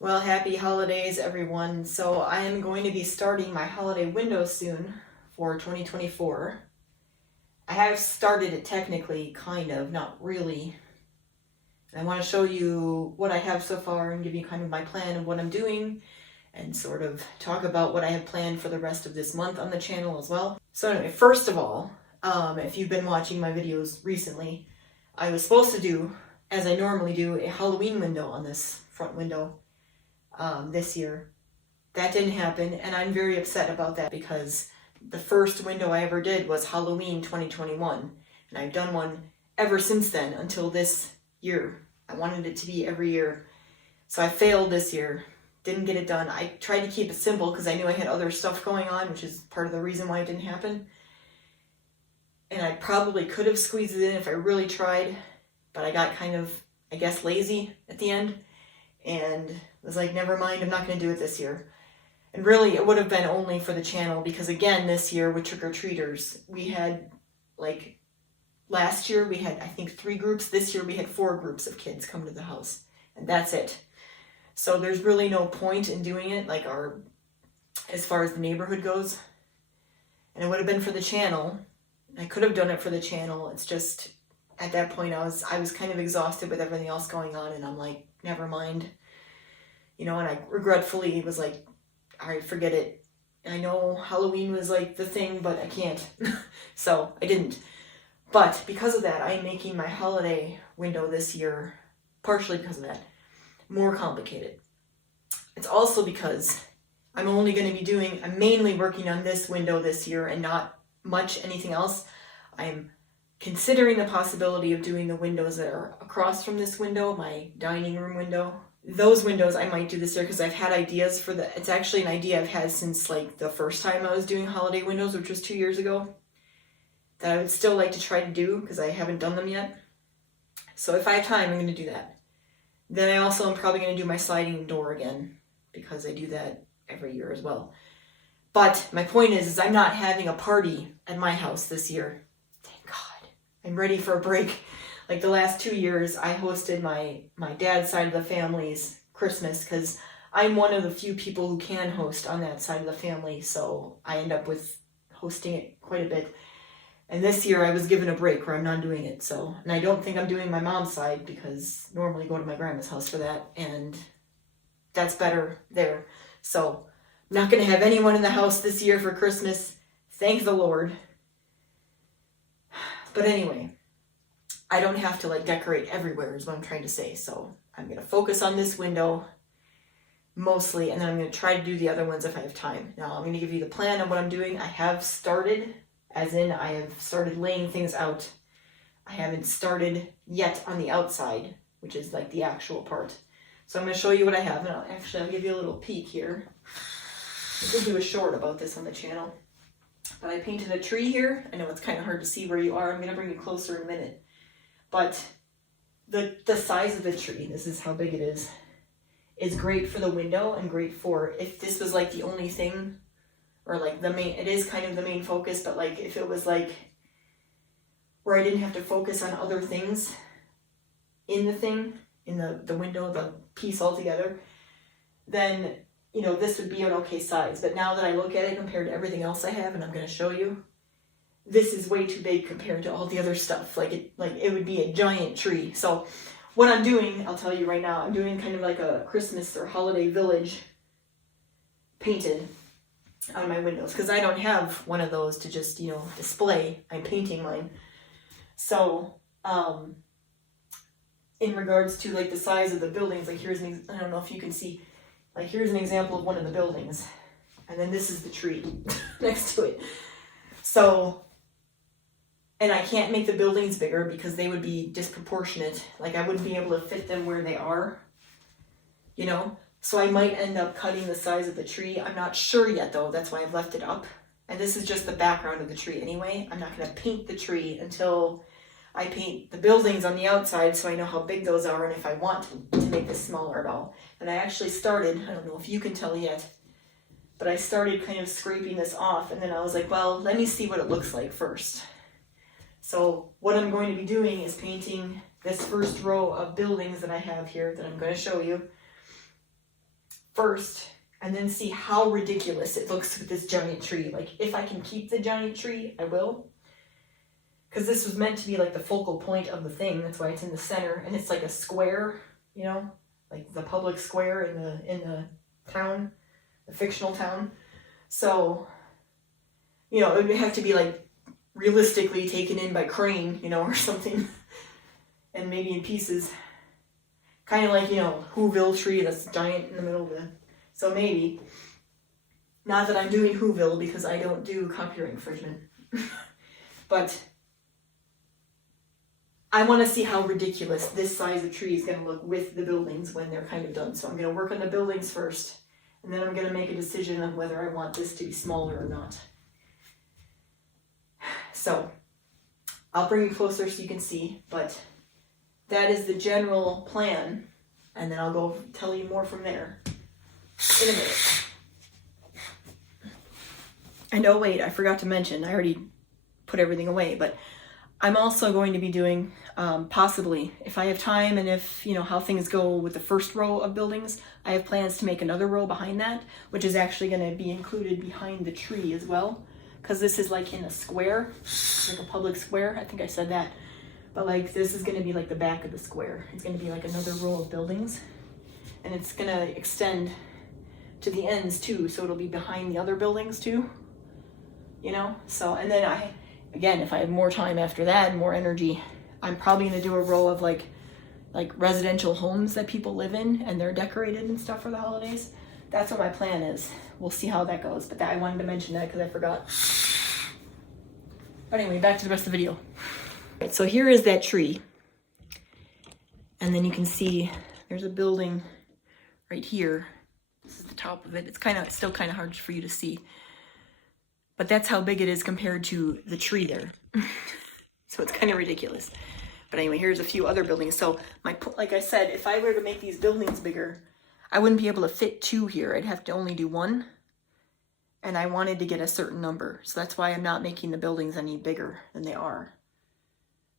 Well, happy holidays, everyone. So I am going to be starting my holiday window soon for 2024. I have started it technically, kind of, not really. And I want to show you what I have so far and give you kind of my plan of what I'm doing and sort of talk about what I have planned for the rest of this month on the channel as well. So anyway, first of all, if you've been watching my videos recently, I was supposed to do, as I normally do, a Halloween window on this front window this year. That didn't happen, and I'm very upset about that because the first window I ever did was Halloween 2021, and I've done one ever since then until this year. I wanted it to be every year, so I failed this year. Didn't get it done. I tried to keep it simple because I knew I had other stuff going on, which is part of the reason why it didn't happen. And I probably could have squeezed it in if I really tried, but I got kind of, I guess, lazy at the end and was like, never mind, I'm not going to do it this year. And really, it would have been only for the channel because, again, this year with trick-or-treaters, we had, like, last year we had, I think, 3 groups. This year we had 4 groups of kids come to the house, and that's it. So there's really no point in doing it, like, as far as the neighborhood goes. And it would have been for the channel. I could have done it for the channel. It's just, at that point, I was kind of exhausted with everything else going on, and I'm like, never mind. And I regretfully was like, all right, forget it. I know Halloween was like the thing, but I can't. So I didn't. But because of that, I'm making my holiday window this year, partially because of that, more complicated. It's also because I'm mainly working on this window this year and not much anything else. I'm considering the possibility of doing the windows that are across from this window, my dining room window. Those windows I might do this year because I've had ideas for it's actually an idea I've had since like the first time I was doing holiday windows, which was 2 years ago, that I would still like to try to do because I haven't done them yet. So if I have time, I'm going to do that. Then I also am probably going to do my sliding door again because I do that every year as well. But my point is I'm not having a party at my house this year. Thank God. I'm ready for a break. Like the last 2 years, I hosted my dad's side of the family's Christmas because I'm one of the few people who can host on that side of the family. So I end up with hosting it quite a bit. And this year I was given a break where I'm not doing it. And I don't think I'm doing my mom's side because normally I go to my grandma's house for that. And that's better there. So I'm not going to have anyone in the house this year for Christmas. Thank the Lord. But anyway, I don't have to like decorate everywhere is what I'm trying to say. So I'm going to focus on this window mostly, and then I'm going to try to do the other ones if I have time. Now I'm going to give you the plan of what I'm doing. I have started, as in I have started laying things out. I haven't started yet on the outside, which is like the actual part. So I'm going to show you what I have, and I'll give you a little peek here. I did do a short about this on the channel. But I painted a tree here. I know it's kind of hard to see where you are. I'm going to bring you closer in a minute. But the size of the tree, this is how big it is great for the window and great for if this was like the only thing, or like it is kind of the main focus, but like if it was like where I didn't have to focus on other things in the window, the piece altogether, then, this would be an okay size. But now that I look at it compared to everything else I have, and I'm going to show you, this is way too big compared to all the other stuff. Like it would be a giant tree. So what I'm doing, I'll tell you right now, I'm doing kind of like a Christmas or holiday village painted on my windows because I don't have one of those to just, display. I'm painting mine. So, in regards to like the size of the buildings, like I don't know if you can see, like here's an example of one of the buildings. And then this is the tree next to it. So, and I can't make the buildings bigger because they would be disproportionate. Like I wouldn't be able to fit them where they are, So I might end up cutting the size of the tree. I'm not sure yet though. That's why I've left it up. And this is just the background of the tree anyway. I'm not going to paint the tree until I paint the buildings on the outside so I know how big those are and if I want to make this smaller at all. And I actually started, I don't know if you can tell yet, but I started kind of scraping this off, and then I was like, well, let me see what it looks like first. So what I'm going to be doing is painting this first row of buildings that I have here that I'm going to show you. first and then see how ridiculous it looks with this giant tree. Like, if I can keep the giant tree, I will. Because this was meant to be like the focal point of the thing. That's why it's in the center. And it's like a square, you know, like the public square in the town, the fictional town. So, you know, it would have to be like realistically taken in by crane, you know, or something. And maybe in pieces. Kind of like, you know, Whoville tree that's giant in the middle of the... So maybe. Not that I'm doing Whoville because I don't do copyright infringement. But I want to see how ridiculous this size of tree is going to look with the buildings when they're kind of done. So I'm going to work on the buildings first. And then I'm going to make a decision on whether I want this to be smaller or not. So I'll bring you closer so you can see. But that is the general plan. And then I'll go tell you more from there in a minute. And oh wait, I forgot to mention, I already put everything away, but I'm also going to be doing, possibly, if I have time and if, you know, how things go with the first row of buildings, I have plans to make another row behind that, which is actually going to be included behind the tree as well. Because this is like in a square, like a public square. I think I said that. But like, this is going to be like the back of the square. It's going to be like another row of buildings. And it's going to extend to the ends too, so it'll be behind the other buildings too. You know, so, and then again, if I have more time after that, more energy, I'm probably going to do a row of like residential homes that people live in and they're decorated and stuff for the holidays. That's what my plan is. We'll see how that goes. But I wanted to mention that because I forgot. But anyway, back to the rest of the video. Right, so here is that tree. And then you can see there's a building right here. This is the top of it. It's still kind of hard for you to see. But that's how big it is compared to the tree there. So it's kind of ridiculous. But anyway, here's a few other buildings. So like I said, if I were to make these buildings bigger, I wouldn't be able to fit 2 here. I'd have to only do 1. And I wanted to get a certain number. So that's why I'm not making the buildings any bigger than they are.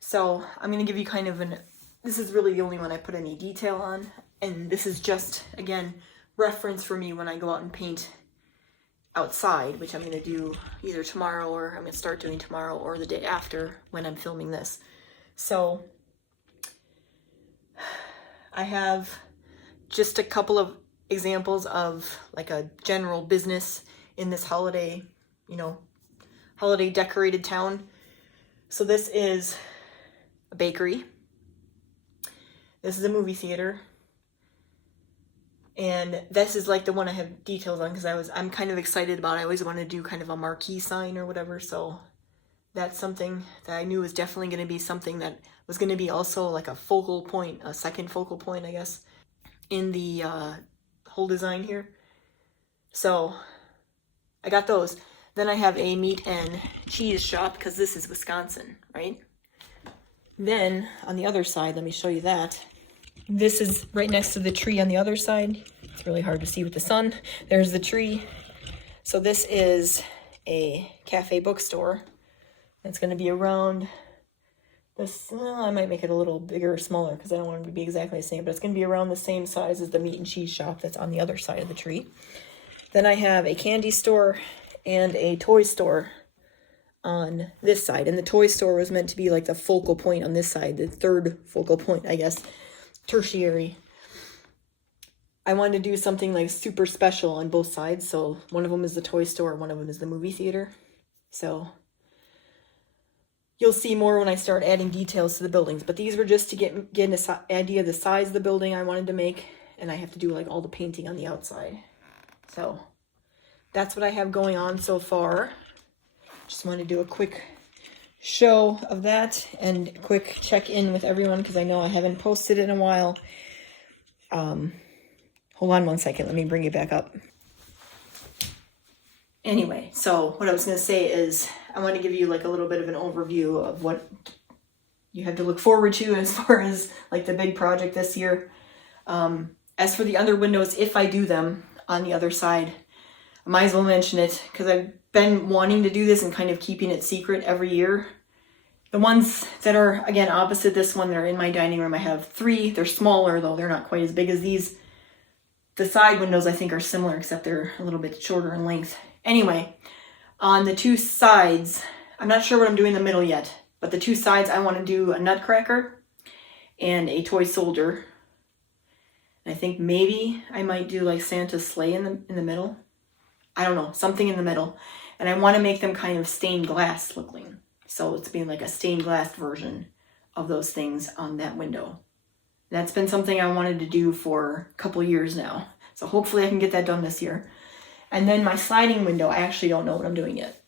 So I'm going to give you kind of this is really the only one I put any detail on. And this is just, again, reference for me when I go out and paint outside, which I'm going to do either tomorrow, or I'm going to start doing tomorrow or the day after when I'm filming this. So I have just a couple of examples of like a general business in this holiday, you know, holiday decorated town. So this is a bakery. This is a movie theater. And this is like the one I have details on because I'm kind of excited about it. I always want to do kind of a marquee sign or whatever. So that's something that I knew was definitely going to be something that was going to be also like a focal point, a second focal point, I guess, in the whole design here. So I got those. Then I have a meat and cheese shop because this is Wisconsin, right? Then on the other side, let me show you that. This is right next to the tree on the other side. It's really hard to see with the sun. There's the tree. So this is a cafe bookstore. It's going to be around this. Well, I might make it a little bigger or smaller because I don't want it to be exactly the same. But it's going to be around the same size as the meat and cheese shop that's on the other side of the tree. Then I have a candy store and a toy store on this side. And the toy store was meant to be like the focal point on this side. The third focal point, I guess. Tertiary. I wanted to do something like super special on both sides. So one of them is the toy store, one of them is the movie theater. So you'll see more when I start adding details to the buildings. But these were just to get an idea of the size of the building I wanted to make. And I have to do like all the painting on the outside. So that's what I have going on so far. Just want to do a quick show of that and a quick check-in with everyone because I know I haven't posted in a while. Hold on one second. Let me bring you back up. Anyway, so what I was going to say is I want to give you like a little bit of an overview of what you have to look forward to as far as like the big project this year. As for the other windows, if I do them on the other side, I might as well mention it because I've been wanting to do this and kind of keeping it secret every year. The ones that are, again, opposite this one, they're in my dining room. I have 3. They're smaller, though. They're not quite as big as these. The side windows I think are similar, except they're a little bit shorter in length. Anyway, on the two sides, I'm not sure what I'm doing in the middle yet, but the two sides I want to do a nutcracker and a toy soldier. And I think maybe I might do like Santa's sleigh in the middle. I don't know, something in the middle. And I want to make them kind of stained glass looking. So it's being like a stained glass version of those things on that window. That's been something I wanted to do for a couple years now. So hopefully I can get that done this year. And then my sliding window, I actually don't know what I'm doing yet.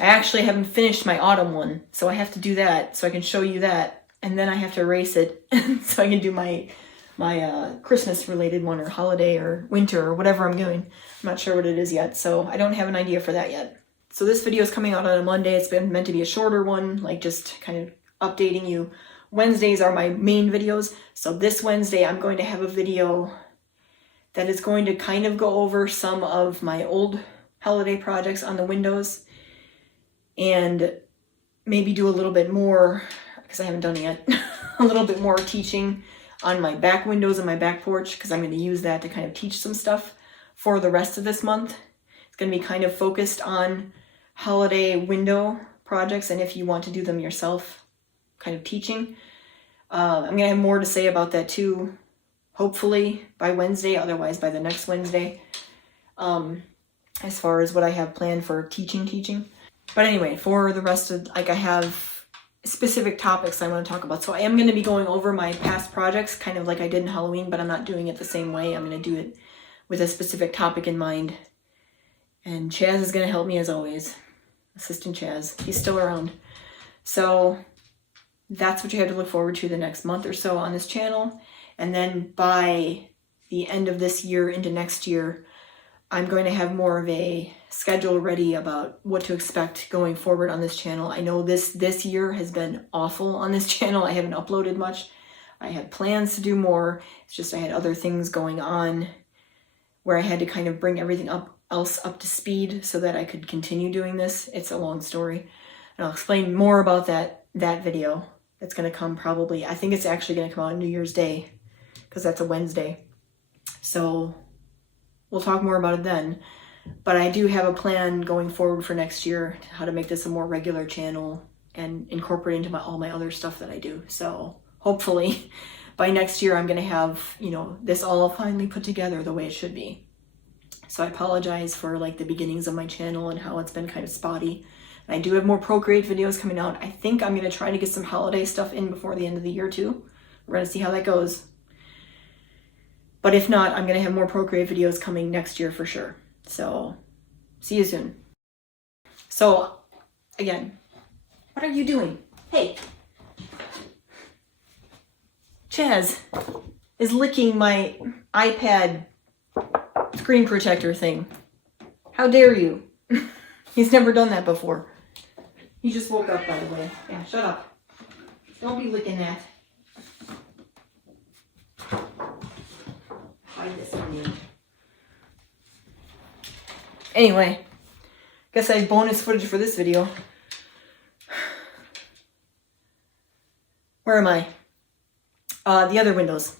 I actually haven't finished my autumn one, so I have to do that so I can show you that. And then I have to erase it so I can do my Christmas related one, or holiday or winter or whatever I'm doing. I'm not sure what it is yet, so I don't have an idea for that yet. So this video is coming out on a Monday. It's been meant to be a shorter one, like just kind of updating you. Wednesdays are my main videos. So this Wednesday I'm going to have a video that is going to kind of go over some of my old holiday projects on the windows and maybe do a little bit more, because I haven't done it yet, a little bit more teaching on my back windows and my back porch, because I'm going to use that to kind of teach some stuff for the rest of this month. It's going to be kind of focused on holiday window projects, and if you want to do them yourself, kind of teaching. I'm going to have more to say about that too, hopefully by Wednesday, otherwise by the next Wednesday, as far as what I have planned for teaching. But anyway, for the rest of, like, I have specific topics I want to talk about. So I am going to be going over my past projects, kind of like I did in Halloween, but I'm not doing it the same way. I'm going to do it with a specific topic in mind. And Chaz is going to help me as always. Assistant Chaz. He's still around. So that's what you have to look forward to the next month or so on this channel. And then by the end of this year into next year, I'm going to have more of a schedule ready about what to expect going forward on this channel. I know this year has been awful on this channel. I haven't uploaded much. I had plans to do more. It's just I had other things going on where I had to kind of bring everything else up to speed so that I could continue doing this. It's a long story. And I'll explain more about that video. That's going to come probably, I think it's actually going to come out on New Year's Day, because that's a Wednesday. So we'll talk more about it then. But I do have a plan going forward for next year, how to make this a more regular channel and incorporate into all my other stuff that I do. So hopefully by next year I'm going to have, this all finally put together the way it should be. So I apologize for like the beginnings of my channel and how it's been kind of spotty. And I do have more Procreate videos coming out. I think I'm going to try to get some holiday stuff in before the end of the year too. We're going to see how that goes. But if not, I'm going to have more Procreate videos coming next year for sure. So, see you soon. So, again, what are you doing? Hey! Chaz is licking my iPad screen protector thing. How dare you? He's never done that before. He just woke up, by the way. Yeah, shut up. Don't be licking that. Hide this from you. Anyway, guess I have bonus footage for this video. Where am I? The other windows.